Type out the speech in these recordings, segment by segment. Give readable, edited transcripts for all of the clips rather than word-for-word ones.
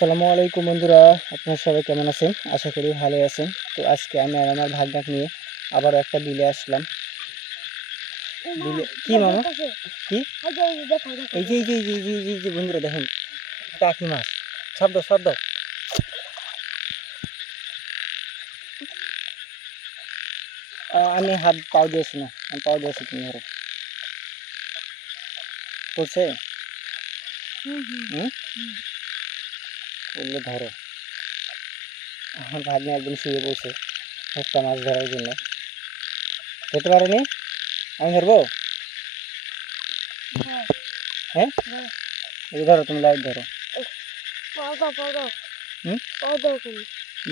আসসালামু আলাইকুম বন্ধুরা, আপনারা সবাই কেমন আছেন? আশা করি ভালোই আছেন। তো আজকে আমি আর আমার ভাগ্নাক নিয়ে আবারও একটা বিলে আসলাম। বিলে কি মামা? কি? এই যে বন্ধুরা দেখেন, টাকি মাছ। শব্দ শব্দ। আমি হাত পাও দিয়েছি না, আমি পাও দিয়েছি, তুমি ধরো। করছে? করলে ধরো। আমার ভাগ্নে একদম শুয়ে পড়ছে একটা মাছ ধরার জন্য। ধরতে পারোনি? আমি ধরবো? হ্যাঁ, এই ধরো, তুমি লাইট ধরো।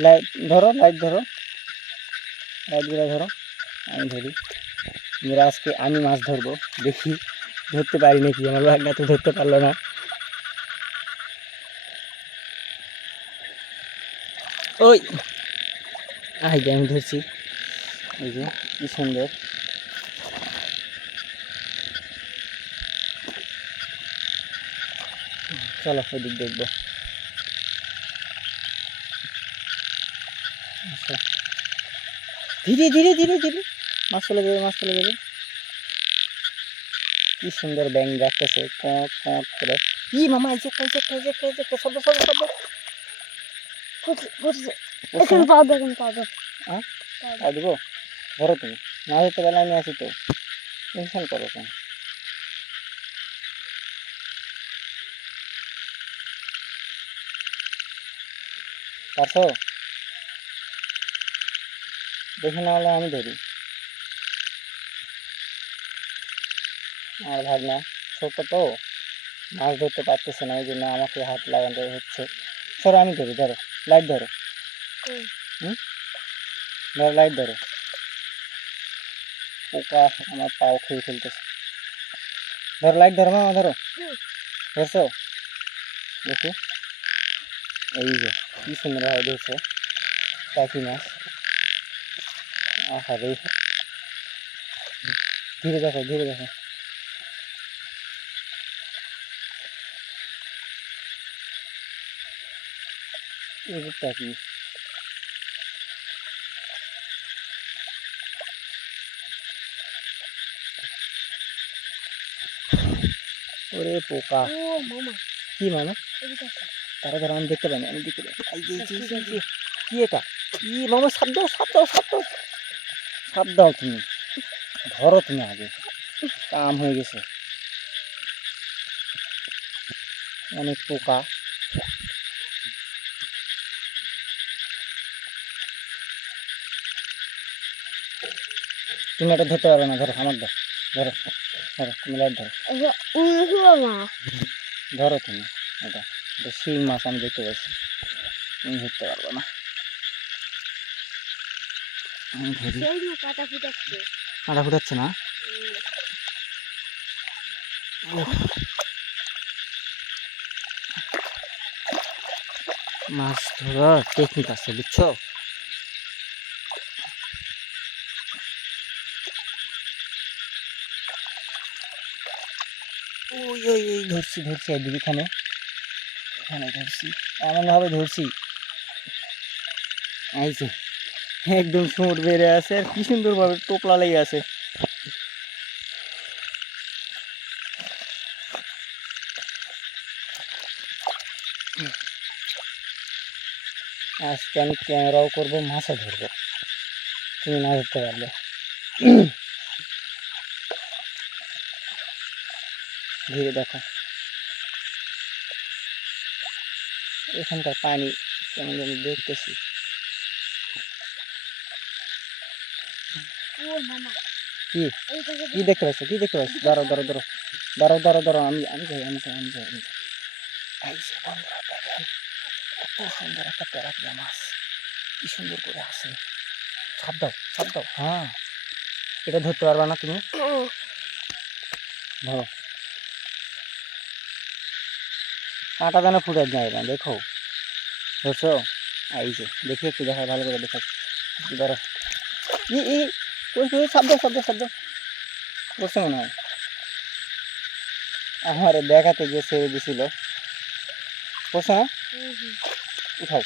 লাইট ধরো, লাইট ধরো, লাইটগুলো ধরো, আমি ধরি। আজকে আমি মাছ ধরবো, দেখি ধরতে পারি নাকি। আমার ভাগ্না তো ধরতে পারলো না। ওই আই যে আমি ধরছি, এই যে কি সুন্দর। চলো ওইদিক দেখবো। আচ্ছা, ধীরে ধীরে ধীরে ধীরে, মাছ চলে যাবে, মাছ চলে যাবে। কি সুন্দর ব্যাং যাচ্ছে কট কট করে। ই মামা, এই যে একটা শব্দ শব্দ শব্দ। দিব, ধরো তুমি। না ধরতে পারলে আমি আছি তো, টেনশন করো কেন? পারছো? দেখে না হলে আমি ধরি। আমার ভাগনা ছোট তো, মাছ ধরতে পারতেছে না, ওই জন্য আমাকে হাত লাগাতে হচ্ছে। সরো, আমি ধরি, ধরো, লাইট ধরো। ধরো, লাইট ধরো। পোকা আমার পাও খেয়ে ফেলতেছে। ধরো, লাইট ধরো মামা, ধরো। ধরছো? দেখি, এই যে কি সুন্দরভাবে ধরছে টাকি মাছ। আহারে, ধীরে দেখো, ধীরে দেখো। এই যে টাকি, ওরে পোকা। কি মামা? তারা ধরো, আমি দেখতে পাইনি, আমি দেখতে পাই। এই যে কি এটা? কি মামা, সাপ দাও, সাপ দাও, সাপ দাও, সাপ দাও তুমি। ধরো তুমি আগে, কাম হয়ে গেছে। অনেক পোকা। তুমি এটা ধরতে পারবে না, ধরো, আমার দাও, ধরো, ধরো, তুমি লাইট ধরো। ধরো তুমি, এটা এটা শিং মাছ, আমি দেখতে পাচ্ছি, তুমি ধরতে পারবে না। আমি ধরি। কাঁটা ফুটাচ্ছে না? মাছ ধরার টেকনিক আছে, বুঝছো? ওই ওই ওই ধরছি ধরছি, একদিকে এখানে, এখানে ধরছি, এমনভাবে ধরছি। এই যে একদম সুর বেড়ে আছে, আর কি সুন্দরভাবে টোপলা লেগে আছে। আজকে আমি ক্যামেরাও করবো, মাছও ধরবো, তুমি না ধরতে পারলে। ধীরে দেখো, এখানকার পানি কেমন যেন দেখতেছি। কি কি দেখতে পাচ্ছ? কি দেখতে পাচ্ছ? ধরো ধরো ধরো, ধরো ধরো ধরো, আমি আমি যাই, আমি যাই, আমি যাই, আমি যাই। এই যে বন্ধুরা দেখেন, কত সুন্দর একটা তেলাপিয়া মাছ, কি সুন্দর করে আসে। ছাপ দাও, ছাপ দাও। হ্যাঁ, এটা ধরতে পারবা না তুমি? ধরো, কাঁটা যেন ফুটে যায় না, দেখো। ধরছো? এই যে দেখি, একটু দেখায়, ভালো করে দেখো। ধরো, ই ই ওই ওই, শব্দ শব্দ শব্দ করছে মনে হয়। আমার দেখাতে গিয়ে ছেড়ে দিছিল, করছে না? উঠাও,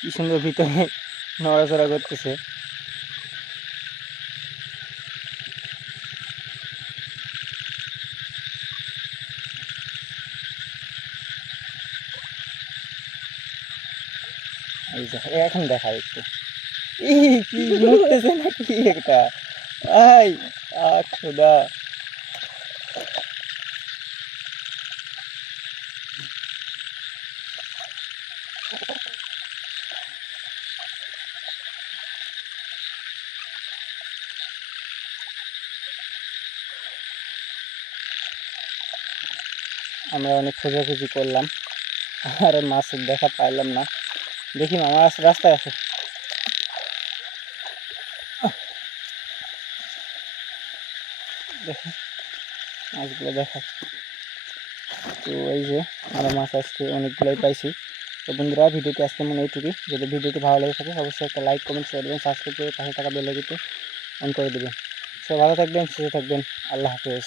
কি সুন্দর ভিতরে নড়াচড়া করতেছে। এই যে এখন দেখায় একটু, কি মুততেছে নাকি একটা। আই খোদা, আমরা অনেক খোঁজাখুঁজি করলাম আর মাছের দেখা পাইলাম না। দেখি মামা রাস্তায় আসে, দেখি মাছগুলো দেখা। তো এই যে আমরা মাছ আজকে অনেকগুলোই পাইছি। তো বন্ধুরা, ভিডিওটি আজকে মনে এইটুকুই। যদি ভিডিওটি ভালো লেগে থাকে অবশ্যই একটা লাইক, কমেন্ট, শেয়ার এবং সাবস্ক্রাইব করে পাশে থাকা বেল আইকনটি অন করে দেবেন। সব ভালো থাকবেন, সুস্থ থাকবেন। আল্লাহ হাফেজ।